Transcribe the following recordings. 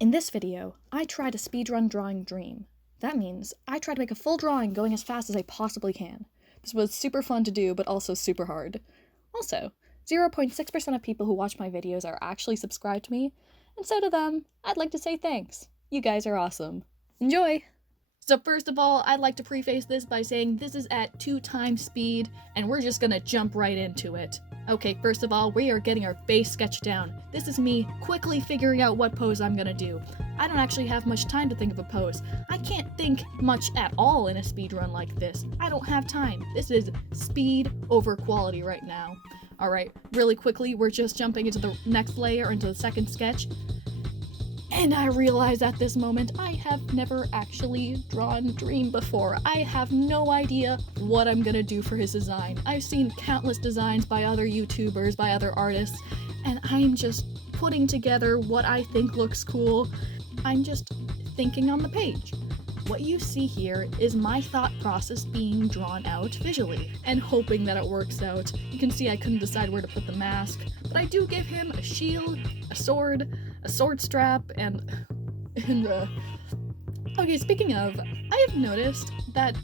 In this video, I try to speedrun drawing Dream. That means I try to make a full drawing going as fast as I possibly can. This was super fun to do, but also super hard. Also, 0.6% of people who watch my videos are actually subscribed to me, and so to them, I'd like to say thanks. You guys are awesome. Enjoy! So first of all, I'd like to preface this by saying this is at 2 times speed, and we're just gonna jump right into it. Okay, first of all, we are getting our base sketch down. This is me quickly figuring out what pose I'm gonna do. I don't actually have much time to think of a pose. I can't think much at all in a speedrun like this. I don't have time. This is speed over quality right now. Alright, really quickly, we're just jumping into the next layer, into the second sketch. And I realize at this moment, I have never actually drawn Dream before. I have no idea what I'm gonna do for his design. I've seen countless designs by other YouTubers, by other artists, and I'm just putting together what I think looks cool. I'm just thinking on the page. What you see here is my thought process being drawn out visually, and hoping that it works out. You can see I couldn't decide where to put the mask, but I do give him a shield, a sword strap, and okay, speaking of, I have noticed that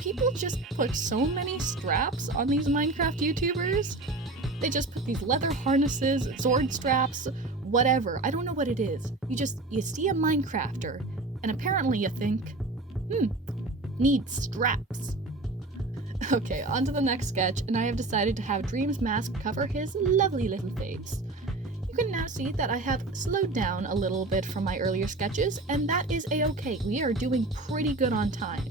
people just put so many straps on these Minecraft YouTubers. They just put these leather harnesses, sword straps, whatever. I don't know what it is. You see a Minecrafter, and apparently you think, needs straps. Okay, on to the next sketch, and I have decided to have Dream's mask cover his lovely little face. You can now see that I have slowed down a little bit from my earlier sketches, and that is a-okay. We are doing pretty good on time.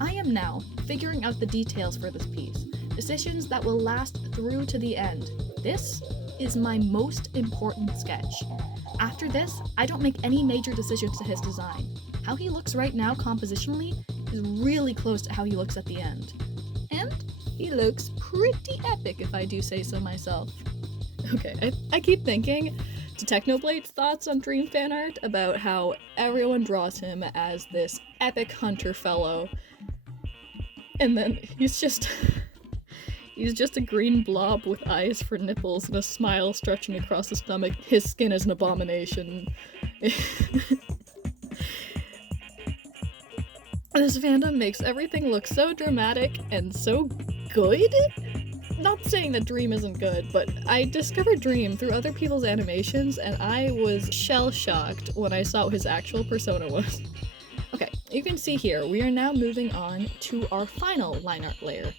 I am now figuring out the details for this piece, decisions that will last through to the end. This is my most important sketch. After this, I don't make any major decisions to his design. How he looks right now compositionally is really close to how he looks at the end. And he looks pretty epic if I do say so myself. Okay, I keep thinking to Technoblade's thoughts on Dream fan art about how everyone draws him as this epic hunter fellow, and then he's just a green blob with eyes for nipples and a smile stretching across his stomach. His skin is an abomination. This fandom makes everything look so dramatic and so good. Not saying that Dream isn't good, but I discovered Dream through other people's animations, and I was shell-shocked when I saw what his actual persona was. Okay, you can see here, we are now moving on to our final line art layer.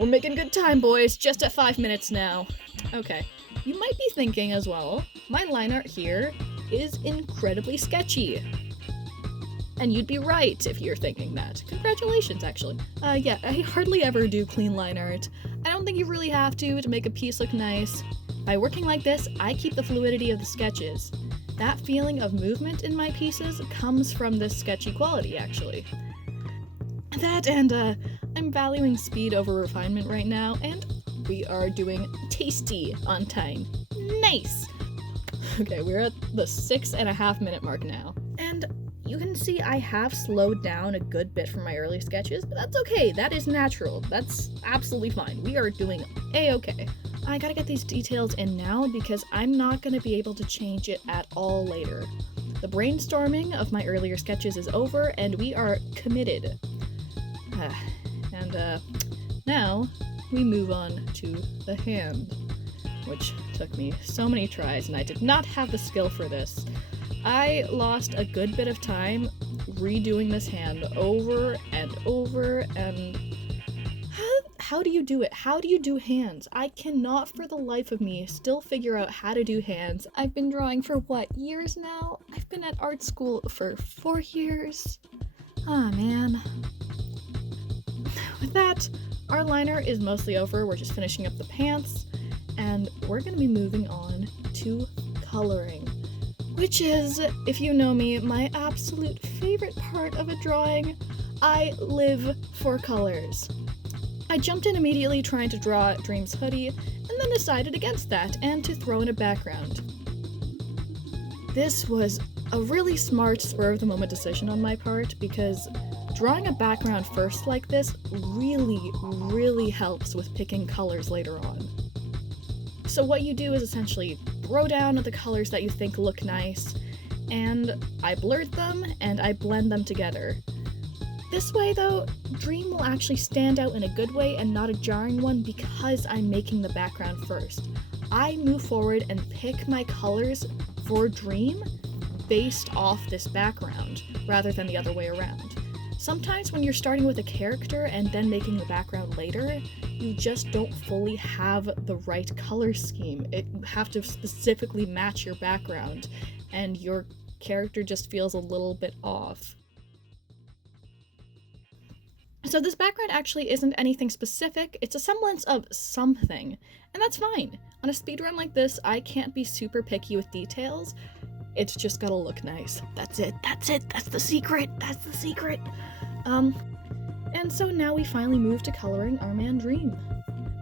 We're making good time, boys, just at 5 minutes now. Okay, you might be thinking as well, my line art here is incredibly sketchy. And you'd be right if you're thinking that. Congratulations, actually. Yeah, I hardly ever do clean line art. I don't think you really have to make a piece look nice. By working like this, I keep the fluidity of the sketches. That feeling of movement in my pieces comes from this sketchy quality, actually. That and, I'm valuing speed over refinement right now, and we are doing tasty on time. Nice! Okay, we're at the 6.5 minute mark now. And you can see I have slowed down a good bit from my early sketches, but that's okay, that is natural, that's absolutely fine. We are doing a-okay. I gotta get these details in now because I'm not gonna be able to change it at all later. The brainstorming of my earlier sketches is over, and we are committed. Now we move on to the hand, which took me so many tries, and I did not have the skill for this. I lost a good bit of time redoing this hand over and over, and how do you do it? How do you do hands? I cannot for the life of me still figure out how to do hands. I've been drawing for what, years now? I've been at art school for 4 years. Ah, man. With that, our liner is mostly over. We're just finishing up the pants, and we're gonna be moving on to coloring. Which is, if you know me, my absolute favorite part of a drawing. I live for colors. I jumped in immediately trying to draw Dream's hoodie, and then decided against that and to throw in a background. This was a really smart spur-of-the-moment decision on my part, because drawing a background first like this really helps with picking colors later on. So what you do is essentially throw down the colors that you think look nice, and I blurred them, and I blend them together. This way though, Dream will actually stand out in a good way and not a jarring one because I'm making the background first. I move forward and pick my colors for Dream based off this background, rather than the other way around. Sometimes when you're starting with a character and then making the background later, you just don't fully have the right color scheme. You have to specifically match your background, and your character just feels a little bit off. So this background actually isn't anything specific, it's a semblance of something, and that's fine. On a speedrun like this, I can't be super picky with details, it's just gotta look nice. That's it, that's the secret, And so now we finally move to coloring our man Dream.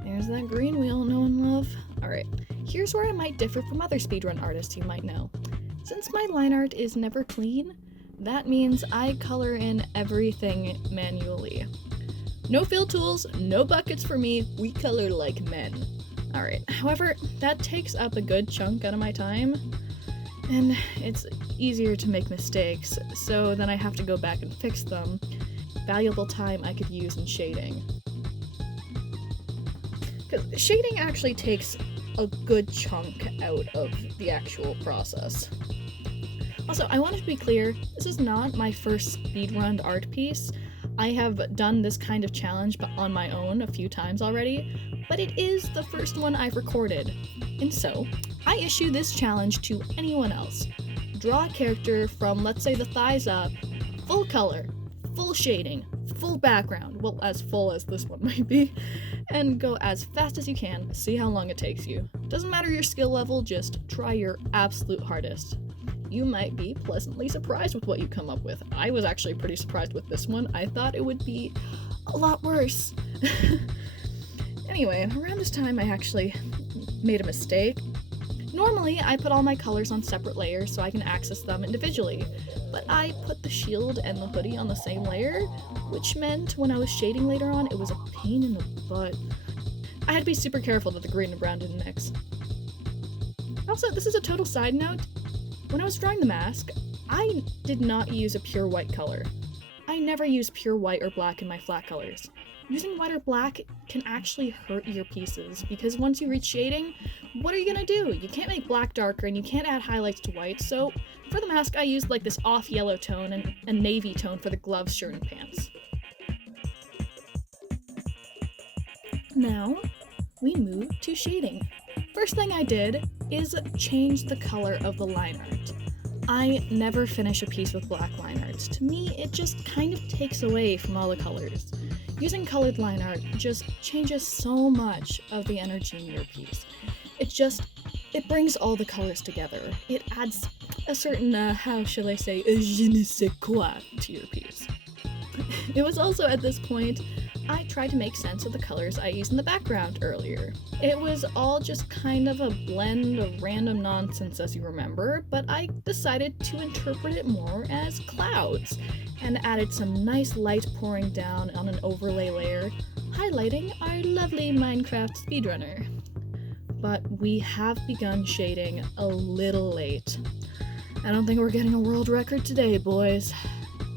There's that green we all know and love. Alright, here's where I might differ from other speedrun artists you might know. Since my line art is never clean, that means I color in everything manually. No fill tools, no buckets for me, we color like men. Alright, however, that takes up a good chunk out of my time, and it's easier to make mistakes, so then I have to go back and fix them. Valuable time I could use in shading. Because shading actually takes a good chunk out of the actual process. Also, I want to be clear, this is not my first speedrun art piece. I have done this kind of challenge on my own a few times already, but it is the first one I've recorded. And so, I issue this challenge to anyone else. Draw a character from, let's say, the thighs up, full color, full shading, full background, well, as full as this one might be, and go as fast as you can, see how long it takes you. Doesn't matter your skill level, just try your absolute hardest. You might be pleasantly surprised with what you come up with. I was actually pretty surprised with this one. I thought it would be a lot worse. Anyway, around this time I actually made a mistake. Normally, I put all my colors on separate layers so I can access them individually, but I put the shield and the hoodie on the same layer, which meant when I was shading later on, it was a pain in the butt. I had to be super careful that the green and brown didn't mix. Also, this is a total side note. When I was drawing the mask, I did not use a pure white color. I never use pure white or black in my flat colors. Using white or black can actually hurt your pieces, because once you reach shading, what are you gonna do? You can't make black darker and you can't add highlights to white, so for the mask I used like this off yellow tone and a navy tone for the gloves, shirt, and pants. Now, we move to shading. First thing I did is change the color of the line art. I never finish a piece with black line art. To me, it just kind of takes away from all the colors. Using colored line art just changes so much of the energy in your piece. It brings all the colors together. It adds a certain, how shall I say, je ne sais quoi to your piece. It was also at this point I tried to make sense of the colors I used in the background earlier. It was all just kind of a blend of random nonsense, as you remember, but I decided to interpret it more as clouds, and added some nice light pouring down on an overlay layer, highlighting our lovely Minecraft speedrunner. But we have begun shading a little late. I don't think we're getting a world record today, boys.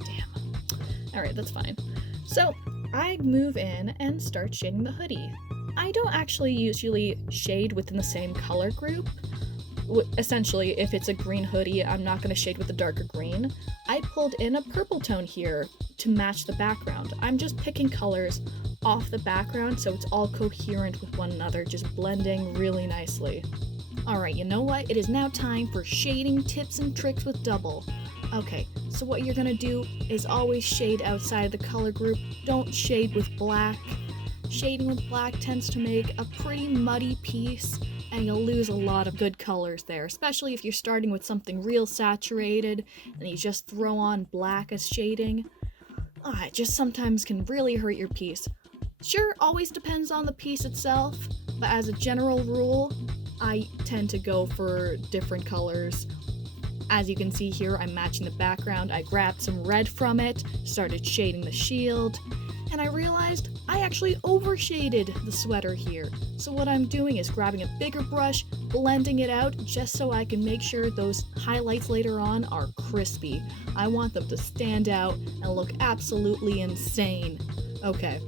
Damn. Alright, that's fine. So, I move in and start shading the hoodie. I don't actually usually shade within the same color group. Essentially, if it's a green hoodie, I'm not going to shade with a darker green. I pulled in a purple tone here to match the background. I'm just picking colors off the background so it's all coherent with one another, just blending really nicely. Alright, you know what? It is now time for shading tips and tricks with double. Okay, so what you're gonna do is always shade outside the color group. Don't shade with black. Shading with black tends to make a pretty muddy piece, and you'll lose a lot of good colors there, especially if you're starting with something real saturated and you just throw on black as shading. It just sometimes can really hurt your piece. Sure, always depends on the piece itself, but as a general rule, I tend to go for different colors. As you can see here, I'm matching the background. I grabbed some red from it, started shading the shield, and I realized I actually overshaded the sweater here. So what I'm doing is grabbing a bigger brush, blending it out just so I can make sure those highlights later on are crispy. I want them to stand out and look absolutely insane. Okay,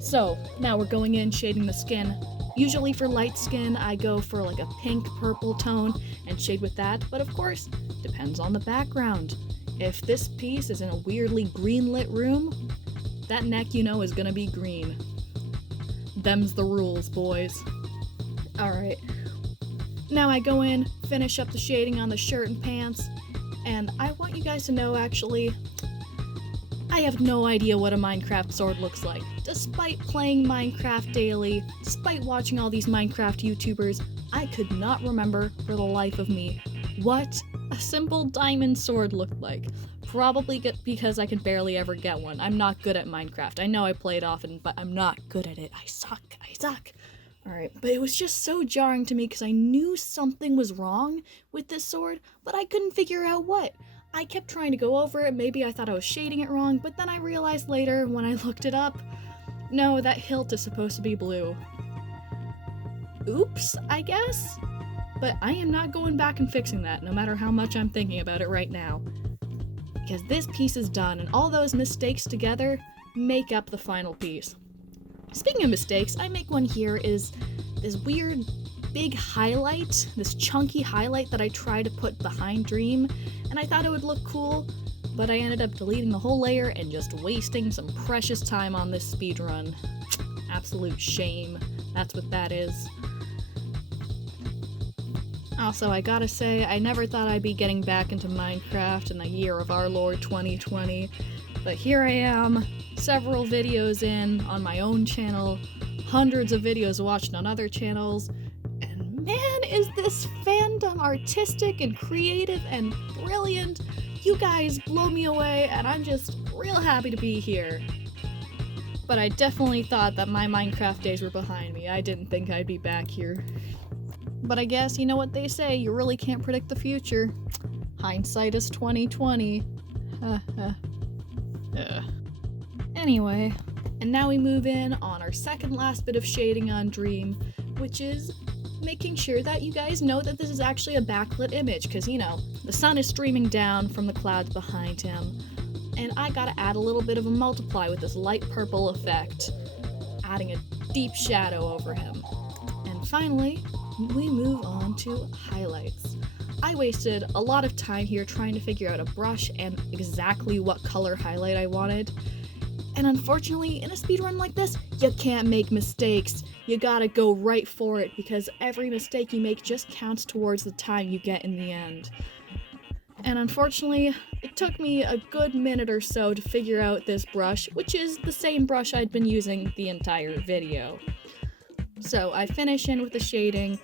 so now we're going in shading the skin. Usually for light skin, I go for like a pink purple tone and shade with that, but of course, depends on the background. If this piece is in a weirdly green lit room, that neck, you know, is gonna be green. Them's the rules, boys. Alright. Now I go in, finish up the shading on the shirt and pants, and I want you guys to know, actually, I have no idea what a Minecraft sword looks like. Despite playing Minecraft daily, despite watching all these Minecraft YouTubers, I could not remember for the life of me what a simple diamond sword looked like. Probably because I can barely ever get one. I'm not good at Minecraft. I know I play it often, but I'm not good at it. I suck. Alright, but it was just so jarring to me because I knew something was wrong with this sword, but I couldn't figure out what. I kept trying to go over it, maybe I thought I was shading it wrong, but then I realized later when I looked it up, no, that hilt is supposed to be blue. Oops, I guess? But I am not going back and fixing that, no matter how much I'm thinking about it right now. Because this piece is done, and all those mistakes together make up the final piece. Speaking of mistakes, I make one here is this weird big highlight, this chunky highlight that I try to put behind Dream, and I thought it would look cool, but I ended up deleting the whole layer and just wasting some precious time on this speedrun. Absolute shame. That's what that is. Also, I gotta say, I never thought I'd be getting back into Minecraft in the year of our Lord 2020, but here I am, several videos in on my own channel, hundreds of videos watched on other channels, and man, is this fandom artistic and creative and brilliant. You guys blow me away, and I'm just real happy to be here. But I definitely thought that my Minecraft days were behind me. I didn't think I'd be back here. But I guess, you know what they say, you really can't predict the future. Hindsight is 2020. Anyway, and now we move in on our second last bit of shading on Dream, which is making sure that you guys know that this is actually a backlit image, because, you know, the sun is streaming down from the clouds behind him, and I gotta add a little bit of a multiply with this light purple effect, adding a deep shadow over him. And finally, we move on to highlights. I wasted a lot of time here trying to figure out a brush and exactly what color highlight I wanted. And unfortunately, in a speedrun like this, you can't make mistakes. You gotta go right for it, because every mistake you make just counts towards the time you get in the end. And unfortunately, it took me a good minute or so to figure out this brush, which is the same brush I'd been using the entire video. So I finish in with the shading,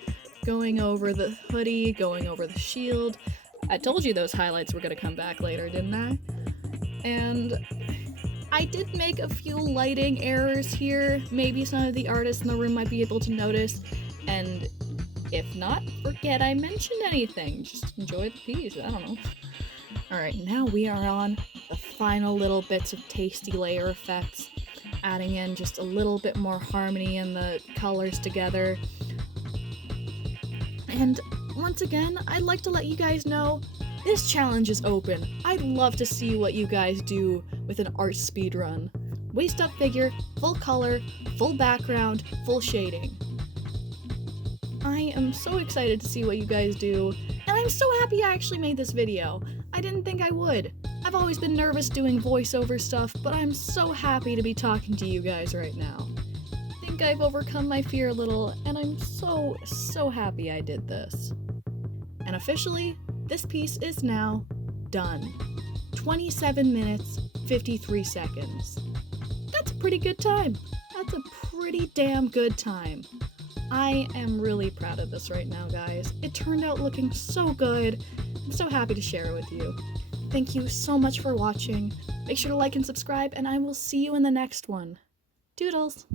going over the hoodie, going over the shield. I told you those highlights were gonna come back later, didn't I? And I did make a few lighting errors here. Maybe some of the artists in the room might be able to notice, and if not, forget I mentioned anything. Just enjoy the piece, I don't know. Alright, now we are on the final little bits of tasty layer effects, adding in just a little bit more harmony in the colors together. And once again, I'd like to let you guys know this challenge is open. I'd love to see what you guys do with an art speedrun. Waist up figure, full color, full background, full shading. I am so excited to see what you guys do, and I'm so happy I actually made this video. I didn't think I would. I've always been nervous doing voiceover stuff, but I'm so happy to be talking to you guys right now. I think I've overcome my fear a little, and I'm so happy I did this. And officially, this piece is now done. 27 minutes, 53 seconds. That's a pretty good time. That's a pretty damn good time. I am really proud of this right now, guys. It turned out looking so good. I'm so happy to share it with you. Thank you so much for watching. Make sure to like and subscribe, and I will see you in the next one. Doodles!